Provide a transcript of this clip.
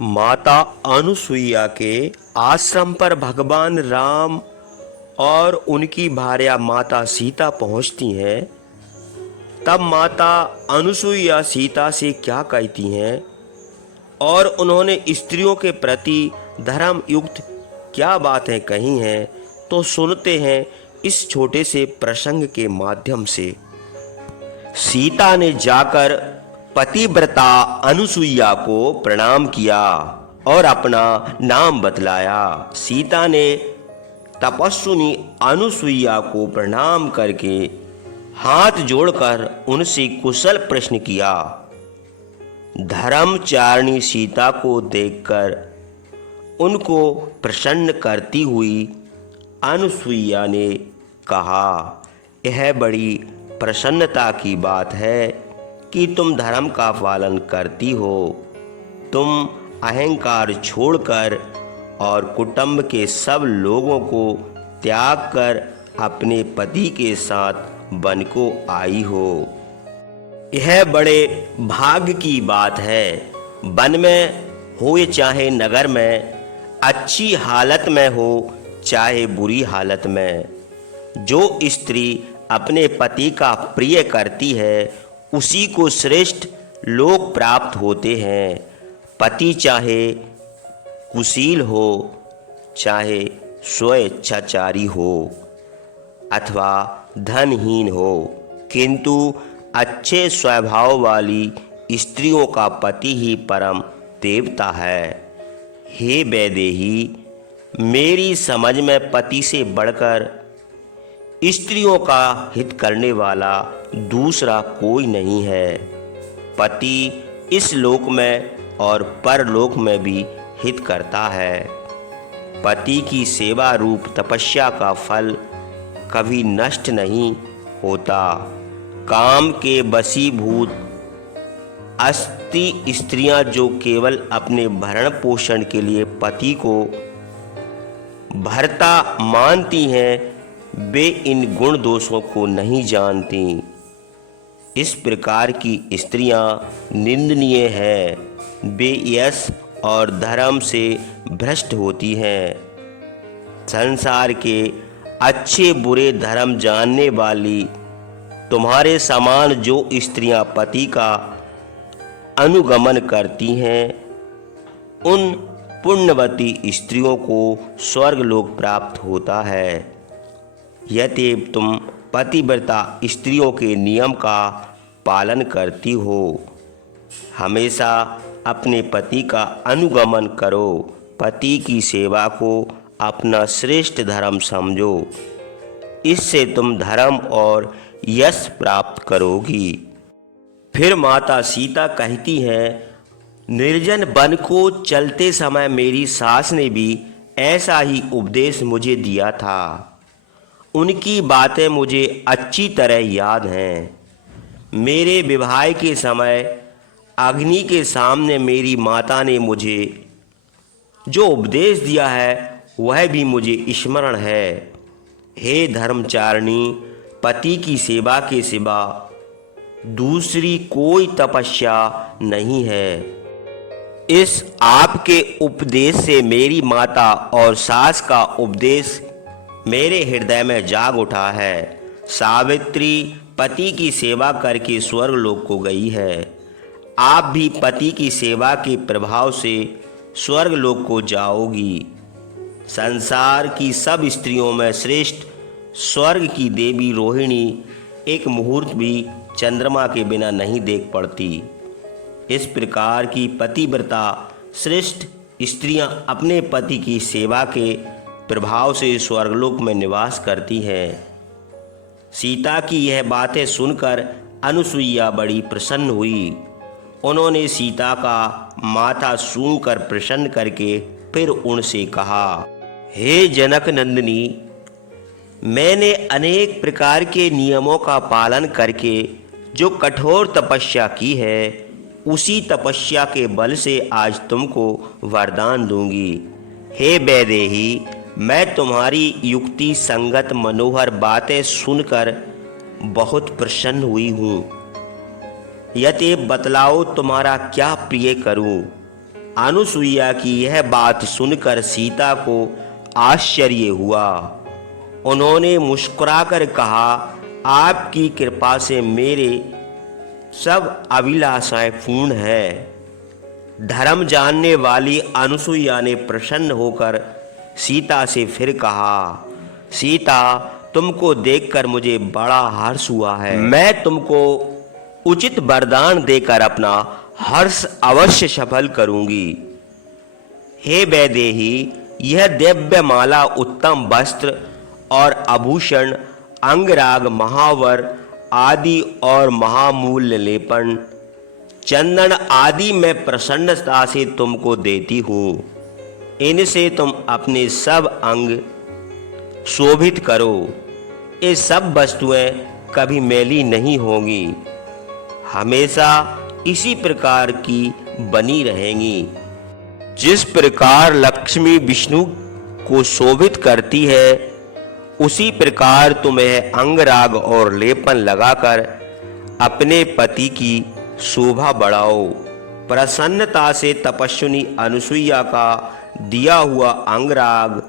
माता अनुसुईया के आश्रम पर भगवान राम और उनकी भार्या माता सीता पहुंचती हैं। तब माता अनुसुईया सीता से क्या कहती हैं और उन्होंने स्त्रियों के प्रति धर्म युक्त क्या बातें कही हैं, तो सुनते हैं इस छोटे से प्रसंग के माध्यम से। सीता ने जाकर पतिव्रता अनुसुईया को प्रणाम किया और अपना नाम बतलाया। सीता ने तपस्विनी अनुसुईया को प्रणाम करके हाथ जोड़कर उनसे कुशल प्रश्न किया। धर्मचारिणी सीता को देखकर उनको प्रसन्न करती हुई अनुसुईया ने कहा, यह बड़ी प्रसन्नता की बात है कि तुम धर्म का पालन करती हो। तुम अहंकार छोड़कर और कुटुंब के सब लोगों को त्याग कर अपने पति के साथ वन को आई हो। यह बड़े भाग्य की बात है। वन में हो या चाहे नगर में, अच्छी हालत में हो चाहे बुरी हालत में, जो स्त्री अपने पति का प्रिय करती है उसी को श्रेष्ठ लोक प्राप्त होते हैं। पति चाहे कुशील हो, चाहे स्वेच्छाचारी हो अथवा धनहीन हो, किंतु अच्छे स्वभाव वाली स्त्रियों का पति ही परम देवता है। हे वैदेही, मेरी समझ में पति से बढ़कर स्त्रियों का हित करने वाला दूसरा कोई नहीं है। पति इस लोक में और परलोक में भी हित करता है। पति की सेवा रूप तपस्या का फल कभी नष्ट नहीं होता। काम के वशीभूत अस्ति स्त्रियां जो केवल अपने भरण पोषण के लिए पति को भर्ता मानती हैं, वे इन गुण दोषों को नहीं जानती। इस प्रकार की स्त्रियां निंदनीय हैं। वे यश और धर्म से भ्रष्ट होती हैं। संसार के अच्छे बुरे धर्म जानने वाली तुम्हारे समान जो स्त्रियां पति का अनुगमन करती हैं, उन पुण्यवती स्त्रियों को स्वर्गलोक प्राप्त होता है। यदि तुम पतिव्रता स्त्रियों के नियम का पालन करती हो, हमेशा अपने पति का अनुगमन करो। पति की सेवा को अपना श्रेष्ठ धर्म समझो। इससे तुम धर्म और यश प्राप्त करोगी। फिर माता सीता कहती हैं, निर्जन वन को चलते समय मेरी सास ने भी ऐसा ही उपदेश मुझे दिया था। उनकी बातें मुझे अच्छी तरह याद हैं। मेरे विवाह के समय अग्नि के सामने मेरी माता ने मुझे जो उपदेश दिया है वह भी मुझे स्मरण है। हे धर्मचारिणी, पति की सेवा के सिवा दूसरी कोई तपस्या नहीं है। इस आपके उपदेश से मेरी माता और सास का उपदेश मेरे हृदय में जाग उठा है। सावित्री पति की सेवा करके स्वर्गलोक को गई है। आप भी पति की सेवा के प्रभाव से स्वर्गलोक को जाओगी। संसार की सब स्त्रियों में श्रेष्ठ स्वर्ग की देवी रोहिणी एक मुहूर्त भी चंद्रमा के बिना नहीं देख पड़ती। इस प्रकार की पतिव्रता श्रेष्ठ स्त्रियां अपने पति की सेवा के प्रभाव से स्वर्गलोक में निवास करती हैं। सीता की यह बातें सुनकर अनुसुईया बड़ी प्रसन्न हुई। उन्होंने सीता का माथा सूंघकर प्रसन्न करके फिर उनसे कहा, हे जनक नंदिनी, मैंने अनेक प्रकार के नियमों का पालन करके जो कठोर तपस्या की है, उसी तपस्या के बल से आज तुमको वरदान दूंगी। हे वैदेही, मैं तुम्हारी युक्ति संगत मनोहर बातें सुनकर बहुत प्रसन्न हुई हूँ। यति बतलाओ तुम्हारा क्या प्रिय करूँ। अनुसुईया की यह बात सुनकर सीता को आश्चर्य हुआ। उन्होंने मुस्कुराकर कहा, आपकी कृपा से मेरे सब अभिलाषाएं पूर्ण है। धर्म जानने वाली अनुसुईया ने प्रसन्न होकर सीता से फिर कहा, सीता, तुमको देखकर मुझे बड़ा हर्ष हुआ है। मैं तुमको उचित वरदान देकर अपना हर्ष अवश्य सफल करूंगी। हे वैदेही, यह दिव्य माला, उत्तम वस्त्र और आभूषण, अंगराग, महावर आदि और महामूल्य लेपन, चंदन आदि मैं प्रसन्नता से तुमको देती हूँ। इनसे तुम अपने सब अंग शोभित करो। ये सब वस्तुएं कभी मैली नहीं होंगी, हमेशा इसी प्रकार की बनी रहेंगी। जिस प्रकार लक्ष्मी विष्णु को शोभित करती है, उसी प्रकार तुम्हें अंगराग और लेपन लगाकर अपने पति की शोभा बढ़ाओ। प्रसन्नता से तपस्विनी अनुसुईया का दिया हुआ अंगराग